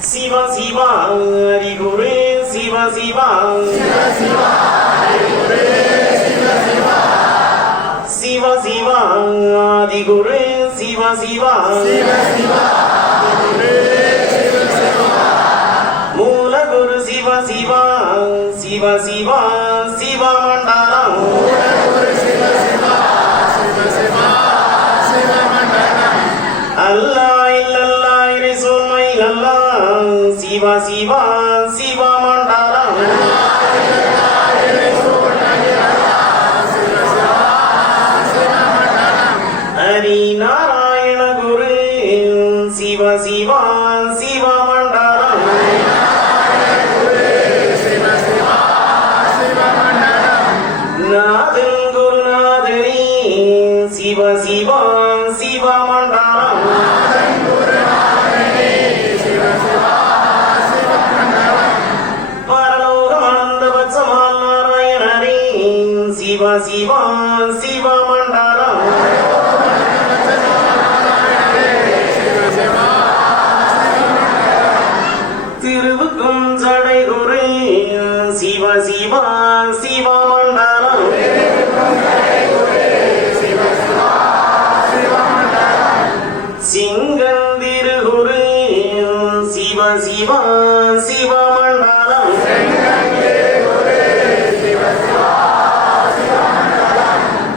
Siva Siva Hari Guru Siva Siva Siva Siva Adi Guru Siva Siva Mula Guru Siva Siva Siva Siva Siva Mandala Allah illallah Rasul illallah Siva Siva Siva Mandala Hari Narayana Guru Siva Siva Siva Mandala Nadhan Guru Nadhani Siva Siva Siva Mandala Siva Siva Siva Mandala Tiruvukkum Jadai Guru Siva Siva Siva Mandala Singandir Guru Siva Siva Siva Mandala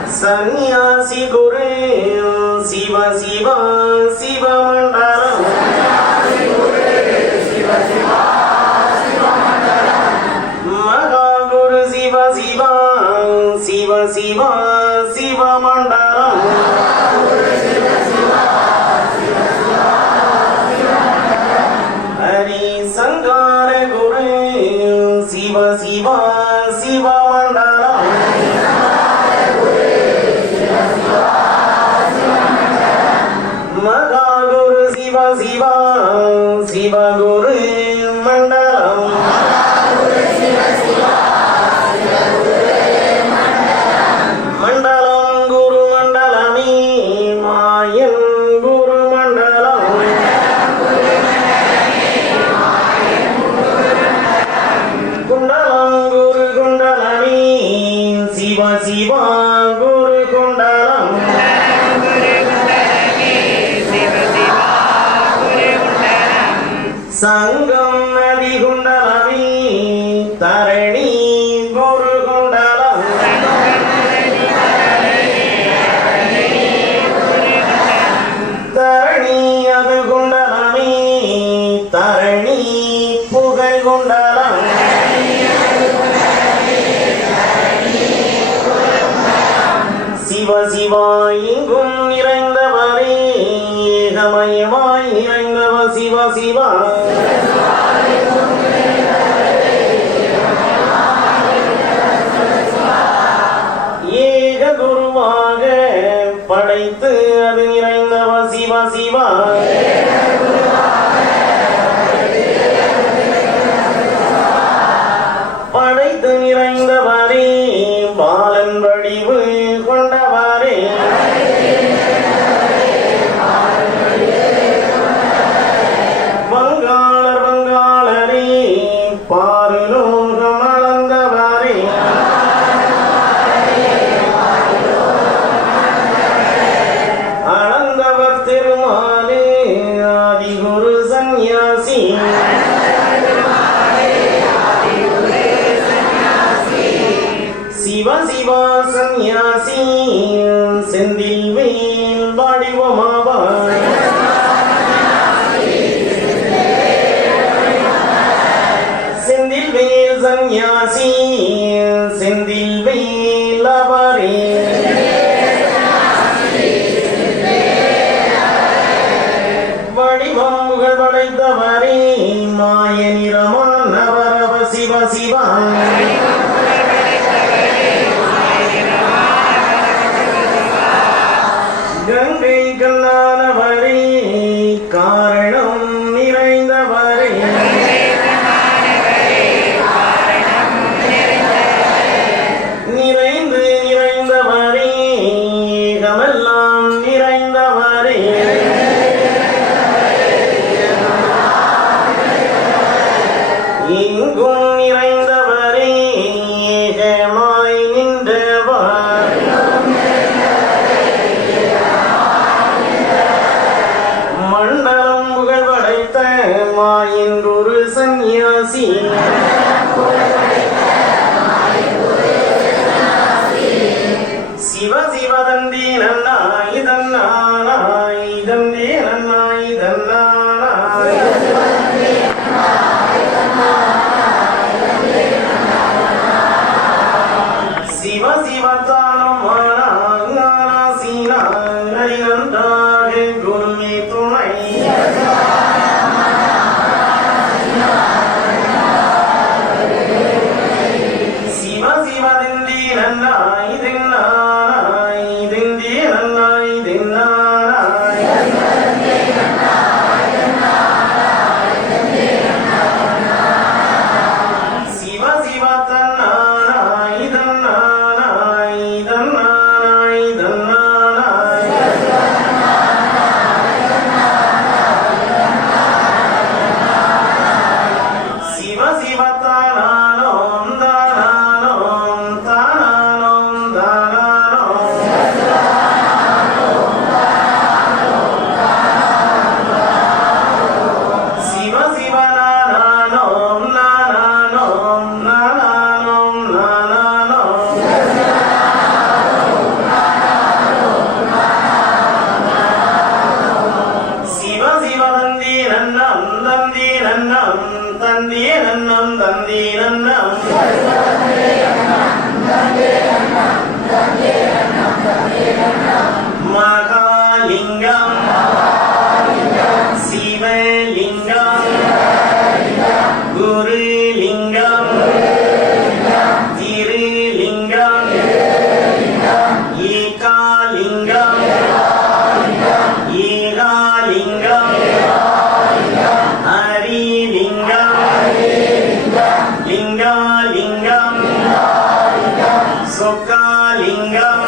Sannyasi Guru Siva Siva Siva Mandala Maha Guru Siva Siva Siva Siva Siva Mandala Hari Sankara Guru Siva Siva Siva Mandala Maha Guru Siva Siva Siva Guru Mandalam Mandalam Guru Mandalami Mayan Guru Mandalam Kundalam Guru Kundalami Siva Siva Guru Kundalam Sangam Nadi Kundalami Tarani Guru Kundalam Tarani Adu Kundalami Tarani Pugai Kundalam Siva Siva Ingum Niraindavare Egamayamai Niraindava Siva Siva ஏக குருவாக படைத்து அது நிறைந்தவ சிவ சிவா படைத்து நிறைந்தவரே பாலன் வடிவு கொண்டவரே வங்காளர் வங்காளரே பாருலோகம் அளந்தவரே அளந்தவர் திருமாலே ஆதிகுரு சந்நியாசி சிவ சிவா சந்நியாசி செந்தில் வேல் வடிவமாவாய் செந்தில் வேல் சந்நியாசி செந்தில் வேல் அவரே வடிவம் புகழ் படைத்தவரே மாய நிறமான் நவரவ சிவ சிவா கங்கை கண்ணானவரே காரணம் நிறைந்தவரே நிறைந்து நிறைந்தவரே கமெல்லாம் நிறைந்தவரே தன்னானாய் தந்தே நன்னாய் தன்னானாய் சிவ சிவத்தானம் வானா சீனா நன்றாக குருமே துணை சிவ சிவதிந்தி நன்னாய் தின்னானாய் திந்தி நன்னாய் தின்னானாய் சிவ சிவ தன்னானாய் தன்னானாய் தன்னானாய் தன்னானாய் சிவ சிவ தானானோம் தானானோம் தானானோம் தானானோம் சிவ சிவ நானானோம் நானானோம் நானானோம் நானானோம் சிவ சிவ தந்தி நன்னம் தந்தி நன்னம் தந்தி நன்னம் தந்தி நன்னம் மகாலிங்கம் சிவலிங்கம் குருலிங்கம் திருலிங்கம் ஏகாலிங்கம் ஏகாலிங்கம் ஹரிலிங்கம் லிங்காலிங்கம் சொக்காலிங்கம்